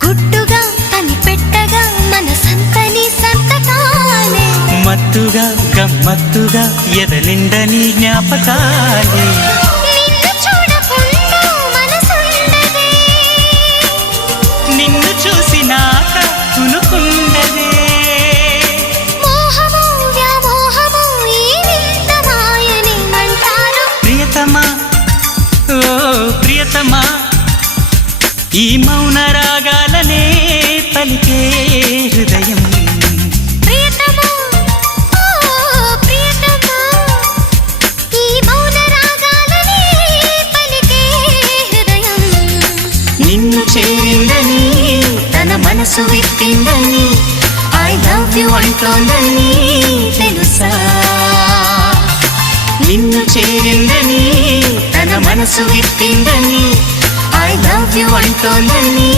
గుట్టుగా కనిపెట్టగా మనసంతని సంతకాలే మత్తుగా గమ్మత్తుగా ఎదలిండని జ్ఞాపకాలే నిన్ను చూడకుండా మనసుండదే నిన్ను చూసినాక తునుకుండదే మోహమో వ్యామోహమో ఈ వింత మాయని అంటారు ప్రియతమా ఓ ప్రియతమా ఈ మౌన రాగాలనే పలికే హృదయం ప్రియతమా ఓ ప్రియతమా ఈ మౌన రాగాలనే పలికే హృదయం నిన్ను చేరిందని తన మనసు విప్పిందని ఐ లవ్ యు అంటోందని తెలుసా నిన్ను చేరిందని తన మనసు విప్పిందని ఐ లవ్ యు అంటోందని